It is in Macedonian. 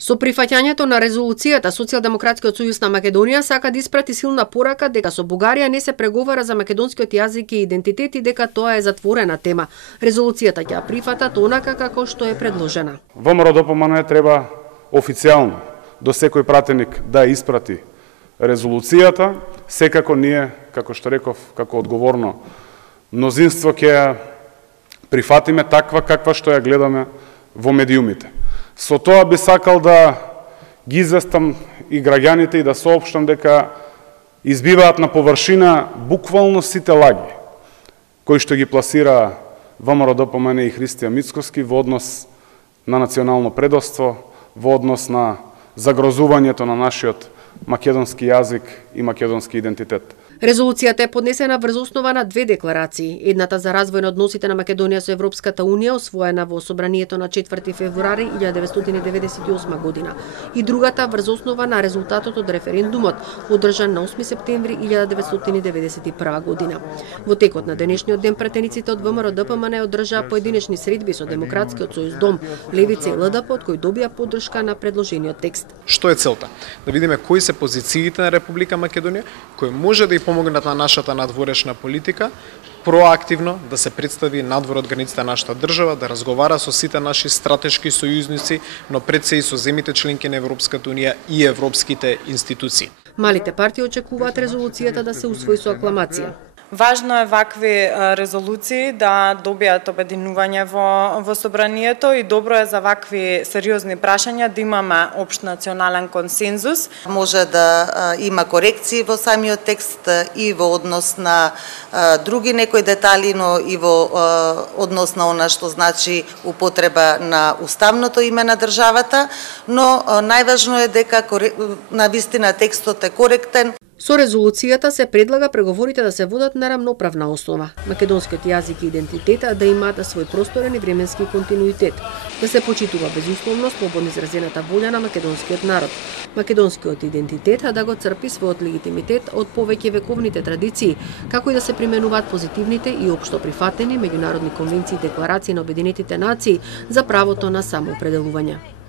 Со прифаќањето на резолуцијата, Социјалдемократскиот сојуз на Македонија сака да испрати силна порака дека со Бугарија не се преговара за македонскиот јазик и идентитет и дека тоа е затворена тема. Резолуцијата ќе ја прифатат онака како што е предложена. ВМРО-ДПМН треба официјално до секој пратеник да испрати резолуцијата. Секако ние, како што реков, како одговорно мнозинство ќе ја прифатиме таква каква што ја гледаме во медиумите. Со тоа би сакал да ги известам и граѓаните и да соопштам дека избиваат на површина буквално сите лаги кои што ги пласира ВМРО-ДПМН и Христијан Мицкоски во однос на национално предоство, во однос на загрозувањето на нашиот македонски јазик и македонски идентитет. Резолуцијата е поднесена врз основа на две декларации. Едната за развој на односите на Македонија со Европската Унија, освоена во собранието на 4 февруари 1998 година, и другата врз основа на резултатот од референдумот, одржан на 8 септември 1991 година. Во текот на денешниот ден пратениците од ВМРО-ДПМН одржаа поединечни средби со Демократскиот сојуз Дом, Левица и ЛДП, од кои добија поддршка на предложениот текст. Што е целта? Да видиме кои се позициите на Република Македонија, кои може да помогнат на нашата надворешна политика, проактивно да се представи надвор од границите на нашата држава, да разговара со сите наши стратешки сојузници, но пред се и со земите членки на Европската Унија и европските институции. Малите партии очекуваат резолуцијата да се усвои со акламација. Важно е вакви резолуции да добијат обединување во собранието и добро е за вакви сериозни прашања да имаме општ национален консензус. Може да има корекции во самиот текст и во однос на други некои детали, но и во однос на она што значи употреба на уставното име на државата, но најважно е дека навистина текстот е коректен. Со резолуцијата се предлага преговорите да се водат на рамноправна основа, македонскиот јазик и идентитет да имаат свој просторен и временски континуитет, да се почитува безусловно слободно изразената волја на македонскиот народ, македонскиот идентитет да го црпи својот легитимитет од повеќе вековните традиции, како и да се применуваат позитивните и општо прифатени меѓународни конвенции и декларации на Обединетите нации за правото на самоопределување.